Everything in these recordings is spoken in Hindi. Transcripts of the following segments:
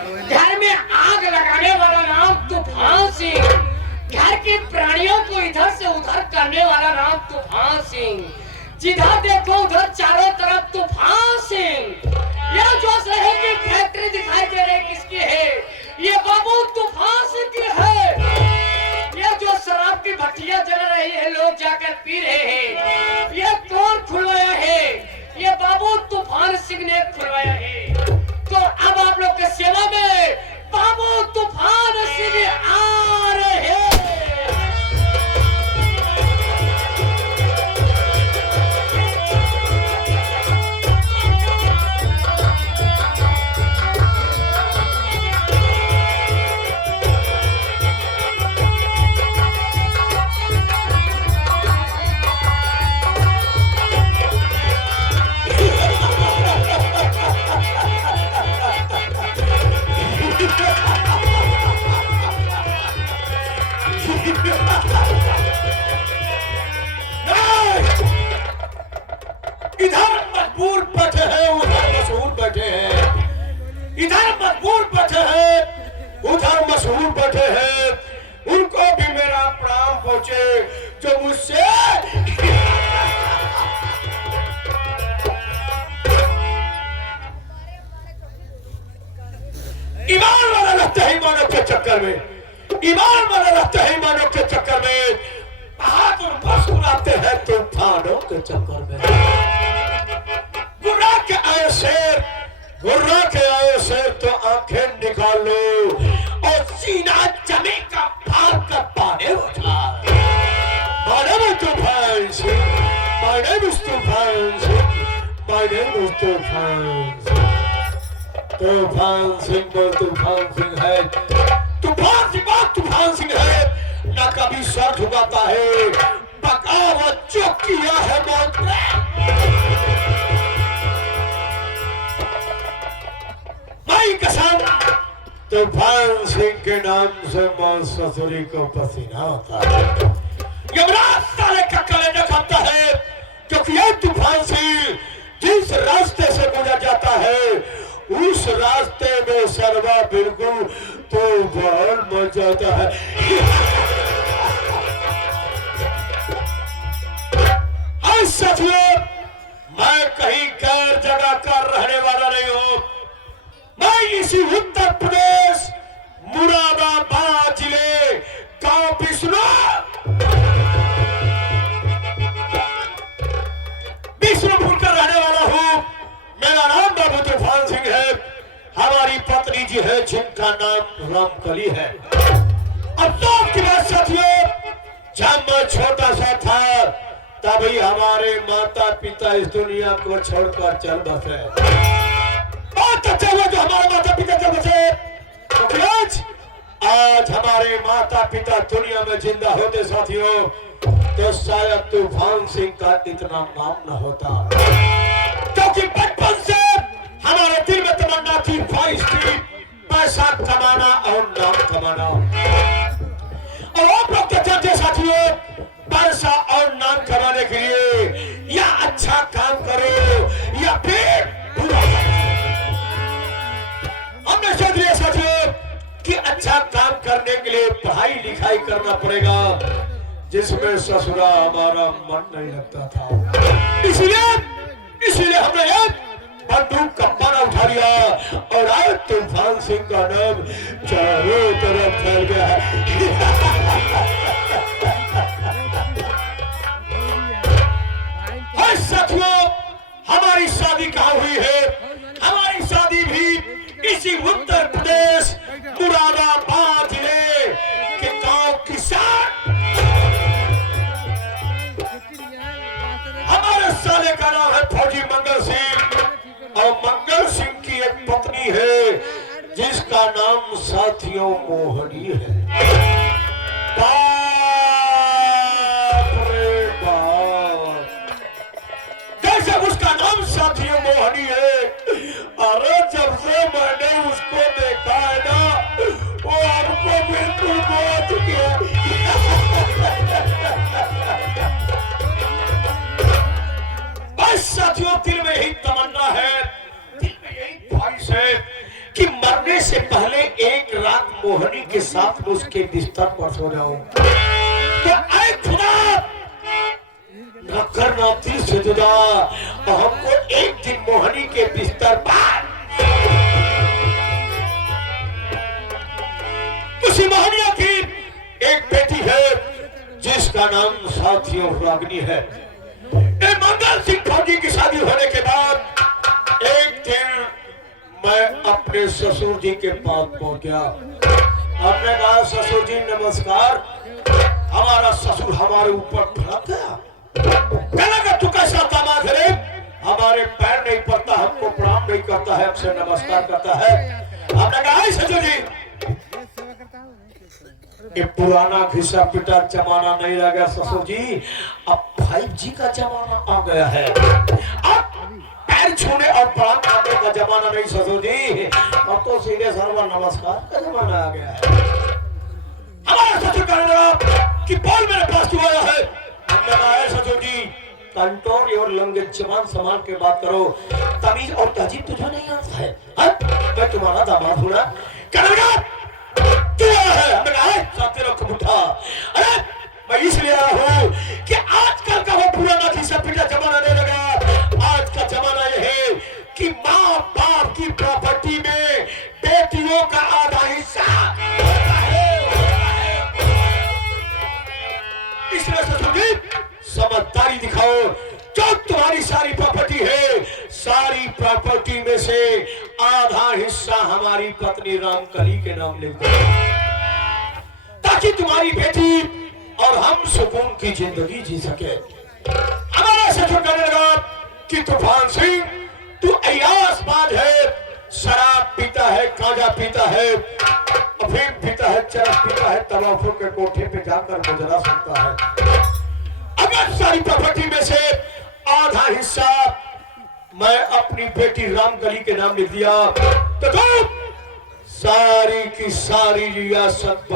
घर में आग लगाने वाला नाम तूफान सिंह, घर के प्राणियों को इधर से उधर करने वाला नाम तूफान सिंह, जिधर देखो उधर चारों तरफ तूफान सिंह। यह जो शहर की फैक्ट्री दिखाई दे रही किसकी है? ये बाबू तूफान सिंह की है। ये जो शराब की भट्टियां जल रही है, लोग जाकर पी रहे हैं, ये कौन खुलवाया है? ये बाबू तूफान सिंह ने खुलवाया है। तो अब आप लोग के सेवा में बाबू तूफान सिंह आ रहे हैं। इधर मजबूर बैठे हैं, उधर मशहूर बैठे हैं। इधर मजबूर बैठे हैं, उधर मशहूर बैठे हैं। उनको भी मेरा प्रणाम पहुंचे जो मुझसे ईमान वाला लगता है। ईमानों के चक्कर में, ईमान वाला लगता है। ईमानों के चक्कर में बहादुर मुस्कुराते हैं तूफानों के चक्कर में। गुर्रा के आए शेर, गुर्रा के आए शेर तो आंखें निकालो और सीना जमीन का फाड़ कर पाने उठा। My name is तूफान सिंह, my name is तूफान सिंह, my name is तूफान सिंह। तूफान सिंह तो तूफान सिंह है, तूफान सिंह बहुत तूफान सिंह है। न कभी सर झुकाता है, बगावत जो किया है मौत ने। माई कसम, तूफान सिंह के नाम से मौत ससुरी को पसीना होता है। यमराज साले का कलेजा खाता है, क्योंकि ये तूफान सिंह जिस रास्ते से गुजर जाता है उस रास्ते में सरवा बिल्कुल तो बहुत मच जाता है। साथियों, मैं कहीं गैर जगह का रहने वाला नहीं हूं। मैं इसी उत्तर प्रदेश मुरादाबाद जिले गांव बिष्णुपुर का रहने वाला हूं। मेरा नाम बाबू तूफान सिंह है। हमारी पत्नी जी है जिनका नाम रामकली है। अफसोस की बात साथियों, जब मैं छोटा सा था तभी हमारे माता पिता इस दुनिया को छोड़कर चल बसे। बहुत अच्छा हुआ जो हमारे माता पिता चल बसे, क्योंकि आज हमारे माता पिता दुनिया में जिंदा होते साथियों तो शायद तूफान सिंह का इतना नाम न होता। क्योंकि बचपन से हमारे दिल में तमन्ना थी, ख्वाहिश थी पैसा कमाना और नाम कमाना। और आप लोग तो जानते साथियों, पैसा और नाम कमाने के लिए या अच्छा काम करो या फिर बुरा। हमने सोच लिया साथियों कि अच्छा काम करने के लिए पढ़ाई लिखाई करना पड़ेगा, जिसमें ससुरा हमारा मन नहीं लगता था। इसलिए हमने एक बंदूक का पाना उठा लिया और आज तूफान सिंह का नाम चारों तरफ फैल गया है। साथियों, हमारी शादी कहाँ हुई है? हमारी शादी भी इसी उत्तर प्रदेश मुरादाबाद जिले के गांव किसान। हमारे साले का नाम है फौजी मंगल सिंह और मंगल सिंह की एक पत्नी है जिसका नाम साथियों मोहनी है। उसका नाम साथियों मोहनी है। अरे जब से मैंने उसको देखा है ना, वो हमको बिल्कुल मौत गया। बस साथियों, दिल में यही तमन्ना है, दिल में यही ख्वाहिश है कि मरने से पहले एक रात मोहनी के साथ उसके बिस्तर पर सो जाऊं तो ऐ खुदा न करना दिल से जुदा और हमको एक दिन मोहनी के बिस्तर पर उसी मोहनिया की एक बेटी है जिसका नाम साथियों रागनी है। मंगल सिंह फौजी की शादी होने के बाद एक दिन मैं अपने ससुर जी के पास पहुंच गया। हमने कहा ससुर जी नमस्कार। हमारा ससुर हमारे ऊपर भड़क गया, कहने तू कैसा दामाद है, हमारे पैर नहीं पड़ता, हमको प्रणाम नहीं करता है, हमसे नमस्कार करता है। हमने कहा ससुर जी ये पुराना घिसा पिटा जमाना नहीं रह गया ससुर जी, अब 5G का जमाना आ गया है। अब पैर छूने और प्रणाम करने का जमाना नहीं ससुर जी, अब तो सीधे सर्व नमस्कार का जमाना आ गया है। हमारा ससुर कहने लगा कि बोल मेरे पास क्यों आया है। हमने कहा ससुर जी कंट्रोल और लैंग्वेज जबान संभाल के बात करो, तमीज और तहजीब तुझे नहीं आता है। मैं तुम्हारा दामाद हूं ना। कहने लगा तू आया है। हमने कहा साथी रखो मुठा। अरे मैं इसलिए आया हूं कि आजकल का वो पुराना घिसा पिटा जमाना नहीं लगा। आज का जमाना ये है कि माँ बाप की प्रॉपर्टी में बेटियों का आधा हिस्सा इसलिए ससुर जी समझदारी दिखाओ। जो तुम्हारी सारी प्रॉपर्टी है, सारी प्रॉपर्टी में से आधा हिस्सा हमारी पत्नी रामकली के नाम लिख दो, ताकि तुम्हारी बेटी और हम सुकून की जिंदगी जी सके। हमारा ससुर कहने लगा कि तूफान सिंह तू अय्यासबाज है, शराब पीता है, गांजा पीता है, अफीम पीता है, चरस पीता है, तवाफों के कोठे पे जाकर मुजरा सुनता है। अगर सारी प्रॉपर्टी में से आधा हिस्सा मैं अपनी बेटी रामकली के नाम लिख दिया तो सारी की सारी रियासत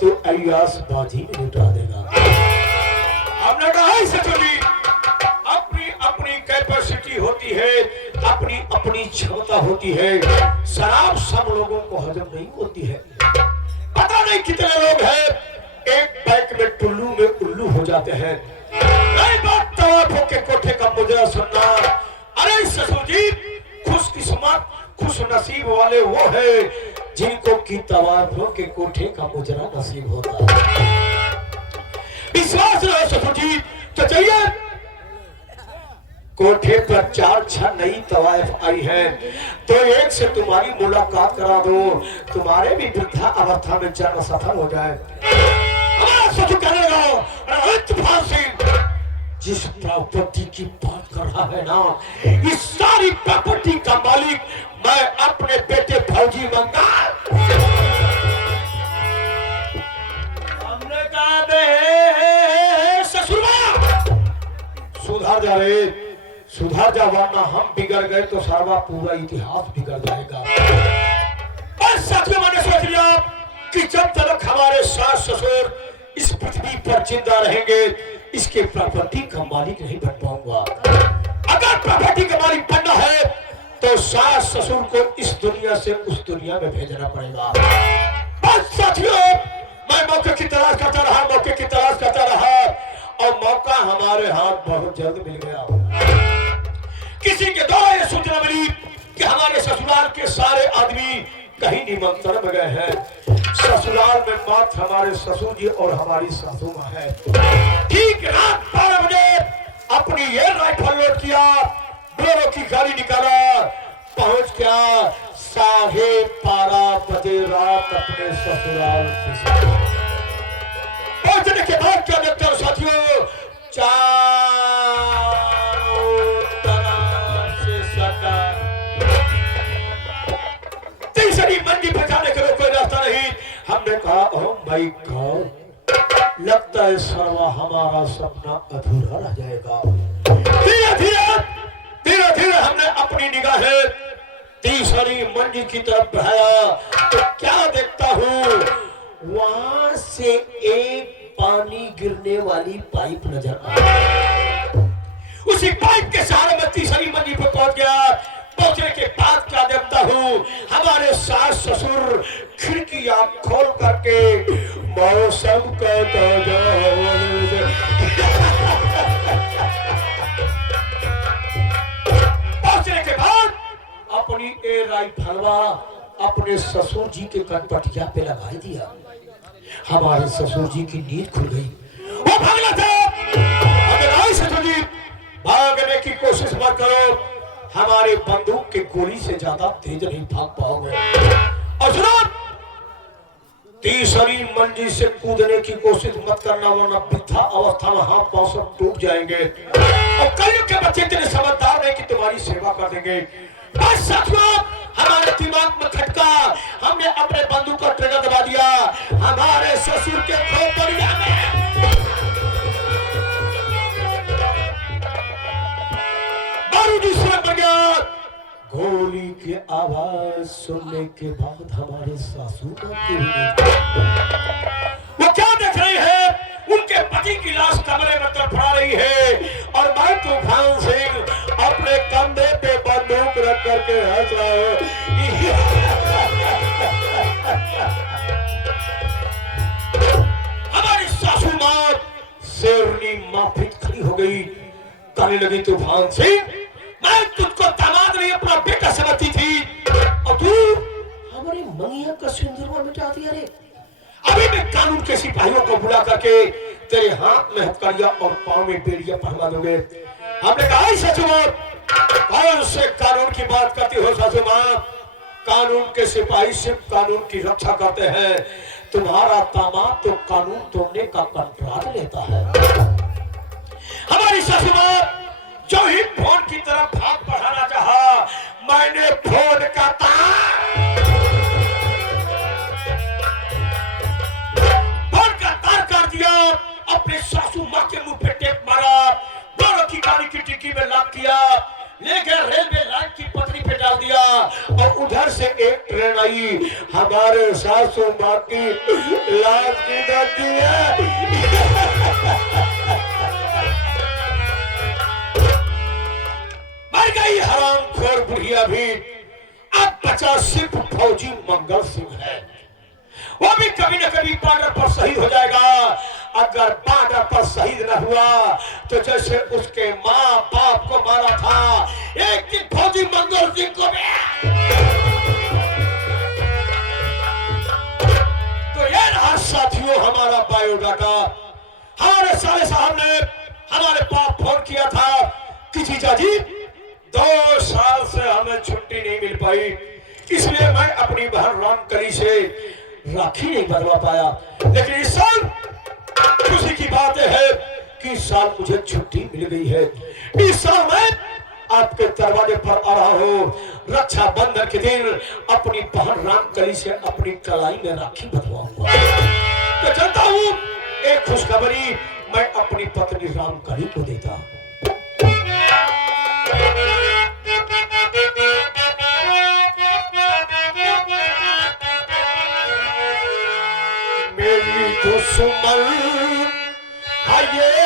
तो अय्यासबाजी लुटा देगा। हमने कहा ससुर जी अपनी अपनी कैपेसिटी होती है, अपनी अपनी क्षमता होती है। शराब सब लोगों को हजम नहीं होती है। पता नहीं कितने लोग हैं एक पैक में टुल्लू में उल्लू हो जाते हैं। नहीं बात तवाफों के कोठे का मुजरा सुनना। अरे ससुर जी खुशकिस्मत खुश नसीब वाले वो है जिनको की तवाफों के कोठे का मुजरा नसीब होता है। विश्वास रहो ससुर जी तो चलिए कोठे पर 4-6 नई तवाइफ आई है तो एक से तुम्हारी मुलाकात करा दो, तुम्हारे भी वृद्धा अवस्था में जन्म सफल हो जाए। हमारा ससुर कहने लगा तूफान सिंह जिस प्रॉपर्टी की बात कर रहा है ना, इस सारी प्रॉपर्टी का मालिक मैं अपने बेटे फौजी मंगाल। हमने कहा बे ससुरबा सुधार जा रे, सुधार जा वरना हम बिगड़ गए तो सारा पूरा इतिहास बिगड़ जाएगा। और साथियों मैंने सोच लिया कि जब तक हमारे सास ससुर इस पृथ्वी पर जिंदा रहेंगे इसके प्रॉपर्टी का मालिक नहीं बन पाऊंगा। अगर प्रॉपर्टी का मालिक बनना है तो सास ससुर को इस दुनिया से उस दुनिया में भेजना पड़ेगा। बस साथियों मैं मौके की तलाश करता रहा, मौके की तलाश करता रहा और मौका हमारे हाथ बहुत जल्द मिल गया। किसी के द्वारा यह सूचना मिली कि हमारे ससुराल के सारे आदमी कहीं निमंत्रण में गए हैं। ससुराल में मात्र हमारे ससुर जी और हमारी सासू मां है। ठीक रात 12 बजे अपनी ये राइफल लोड किया, बोलेरो की गाड़ी निकाला, पहुंच गया 12:30 बजे रात अपने ससुराल पहुंचने के बाद क्या देखते हो साथियों, चारों तरफ से सटा तीसरी मंजिल पर जाने के लिए कोई रास्ता नहीं। हमने कहा ओह माय गॉड, लगता है सर्वा हमारा सपना अधूरा रह जाएगा। धीरे धीरे हमने अपनी निगाहें तीसरी मंजिल की तरफ बढ़ाया तो क्या देखता हूँ, वहां से एक पानी गिरने वाली पाइप नजर आई। उसी पाइप के सहारे में तीसरी मंजिल पर पहुंच गया। पहुंचने के बाद क्या देखता हूँ, हमारे सास ससुर खिड़कियां खोल करके मौसम का ताजा पहुंचने के बाद अपनी ए राइफलवा अपने ससुर जी के कनपटिया पे लगा दिया। हमारे ससुर जी की नींद खुल गई। वो भागना था। अगर ससुर जी भागने की कोशिश मत करो, हमारे बंदूक की गोली से ज्यादा तेज नहीं भाग पाओगे। और सुनो, तीसरी मंजिल से कूदने की कोशिश मत करना, वरना वृद्धा अवस्था में हाथ पांव सब टूट जाएंगे। और कल के बच्चे इतने समझदार नहीं कि तुम्हारी सेवा कर देंगे। बस साथियों, हमारे दिमाग में खटका, हमने अपने बंदूक का ट्रिगर दबा दिया। हमारे ससुर के खोपड़िया में बारूदी सुलग पड़ गया। गोली की आवाज सुनने के बाद हमारे सासू वो क्या देख रही है? उनके पति की लाश कमरे में तड़फड़ा रही है और मैं तूफान सिंह अपने कंधे पे बंदूक रख करके हंस रहा हूं। हमारी सासू मां शेरनी माफी खड़ी हो गई, कहने लगी तूफान सिंह, मैं तुझको दामाद नहीं अपना बेटा समझती थी और तू हमारे मंगिया का सिंदूर मिटा दिया रे। अभी मैं कानून के सिपाहियों को बुला करके तेरे हाथ में हथकड़िया और पांव में बेड़िया पहना दूंगे। हमने कहा सासू मां, कौन से कानून की बात करती हो सासू मां? कानून के सिपाही सिर्फ कानून की रक्षा करते हैं, तुम्हारा दामाद तो कानून तोड़ने का कंट्राट लेता है। हमारी सासू मां जो ही फोन की तरफ भाग बढ़ाना चाहा, मैंने फोन का तार कर दिया, अपने सासू मां के मुंह पे टेप मारा, दोनों की गाड़ी की डिक्की में लॉक किया, लेकर रेलवे लाइन की पटरी पे डाल दिया और उधर से एक ट्रेन आई। हमारे सासू मां की लाश की धरती है। मर गई हरामखोर बुढ़िया भी। अब बचा सिर्फ फौजी मंगल सिंह है, वो भी कभी न कभी बॉर्डर पर शहीद हो जाएगा। अगर बॉर्डर पर शहीद न हुआ तो जैसे उसके माँ बाप को मारा था, एक दिन फौजी मंगल सिंह को भी। तो ये रहा साथियों हमारा बायोडाटा। हमारे साले साहब ने हमारे पास फोन किया था कि जीजा जी 2 साल से हमें छुट्टी नहीं मिल पाई, इसलिए मैं अपनी बहन रामकली से राखी नहीं बनवा पाया। लेकिन इस साल खुशी की बात है कि इस साल मुझे छुट्टी मिल गई है। इस साल मैं आपके दरवाजे पर आ रहा हूँ। रक्षाबंधन के दिन अपनी बहन रामकली से अपनी कलाई में राखी बंधवाऊंगा। तो चाहता हूँ एक खुशखबरी मैं अपनी पत्नी रामकली को देता हूँ। मेरी दुश्मन है ये